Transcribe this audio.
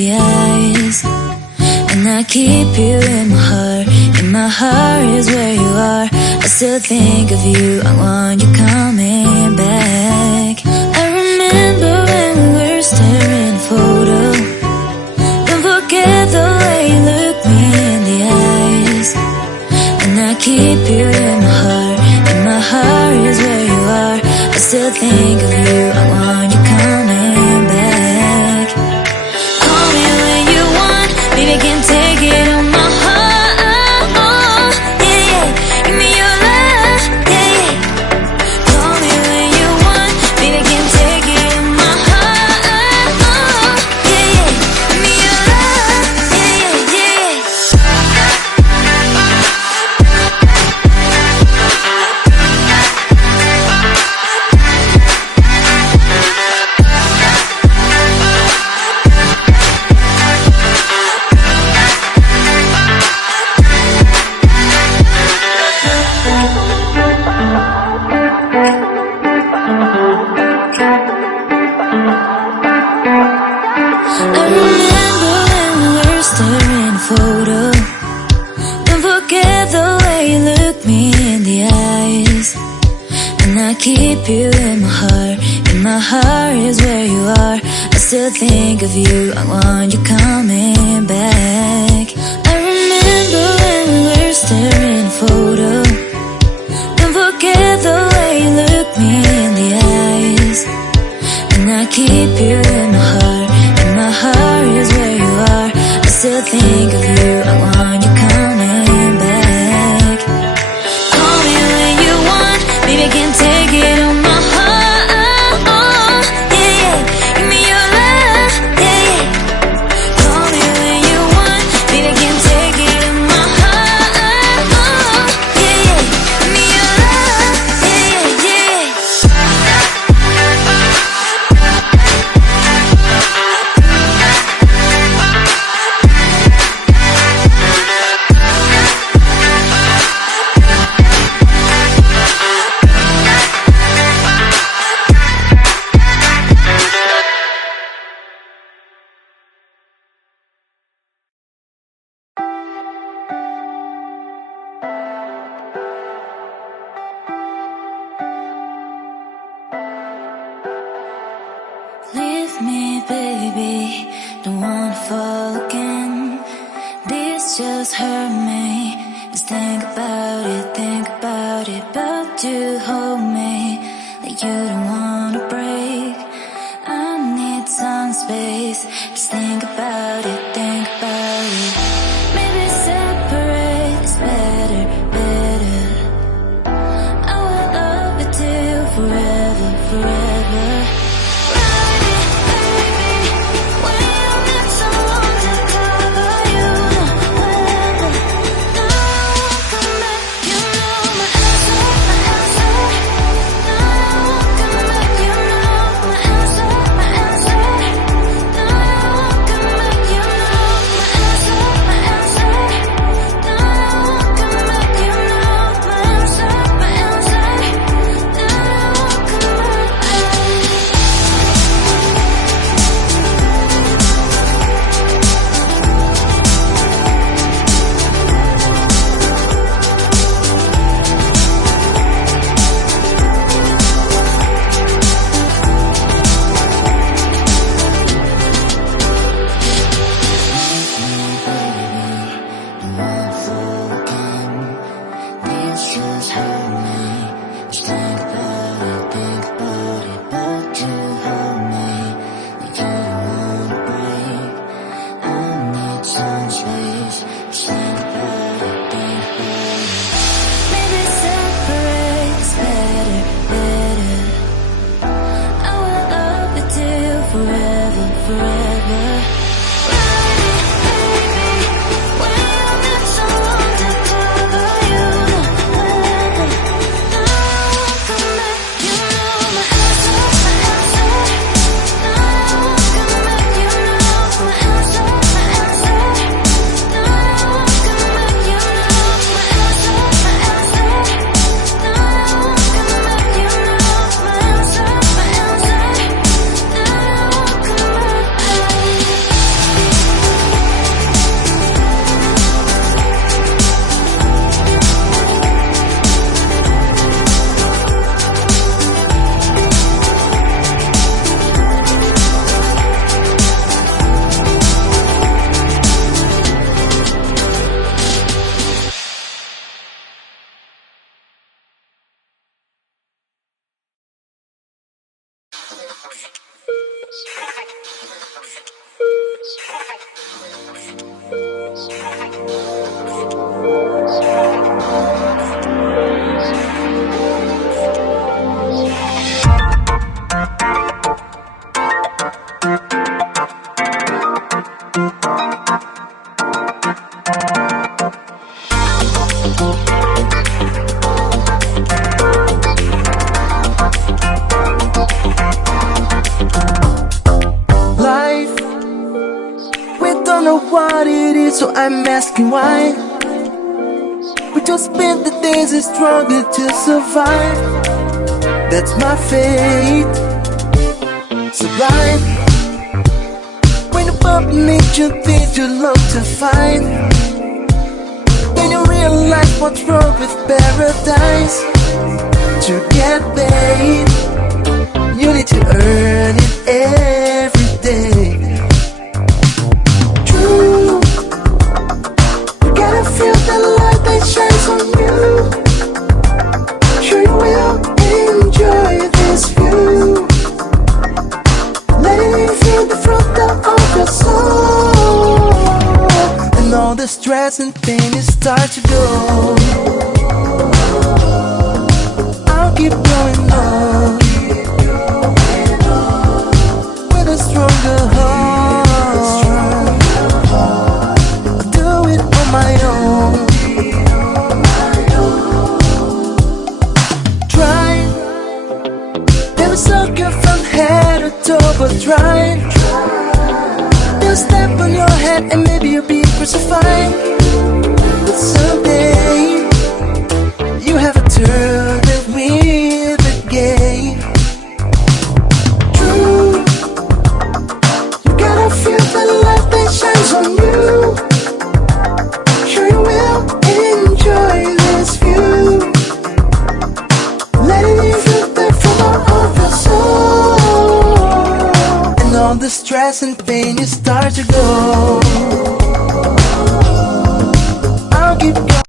the eyes, and I keep you in my heart. In my heart is where you are. I still think of you, I want you coming back. I remember when we were staring at a photo. Don't forget the way you look me in the eyes, and I keep you in my heart. In my heart is where you are. I still think of you, I want you coming back. Call me when you want, baby, I can take it on my heart. Yeah, yeah, give me your love, yeah, yeah. Call me when you want, baby, I can take it on my heart. Yeah, yeah, give me your love, yeah, yeah, yeah. I remember when we were staring at a photo. Don't forget the way you look me in the eyes, and I keep you in my heart. In my heart is where you are. I still think of you, I want you coming back. I remember when we were staring at a photo. Don't forget the way you look me in the eyes, and I keep you in my heart. In my heart is where you are. I still think of you, I want you coming back. Call me when you want, baby, I can take it on my heart. Yeah, yeah, give me your love, yeah, yeah. Call me when you want, baby, I can take it on my heart. Yeah, yeah, give me your love, yeah, yeah, yeah. Leave me, baby, don't wanna fall again. This just hurt me. Just think about it, but you hold me like you don't wanna break. I need some space. Just think about it, think about it. Maybe separate is better, better. I will love you till forever, forever. You know Life, we don't know what it is, so I'm asking why. We just spend the days and struggle to survive. That's my fate. Sublime. When the bump makes you think you love to find, then you realize what's wrong with paradise. To get paid, you need to earn it every day. True, you gotta feel the light that shines on you. Sure you will enjoy this view. Letting you feel the front of your soul, and all the stress and pain is start to go. I'll keep going on with a stronger heart. I'll do it on my own. Try, never suck you from head to toe, but try. They'll step on your head and maybe you'll be crucified. But someday you have to turn it with the game. True, you gotta feel the light that shines on you. Sure you will enjoy this view. Letting you feel the flow of your soul, and all the stress and pain you start to go.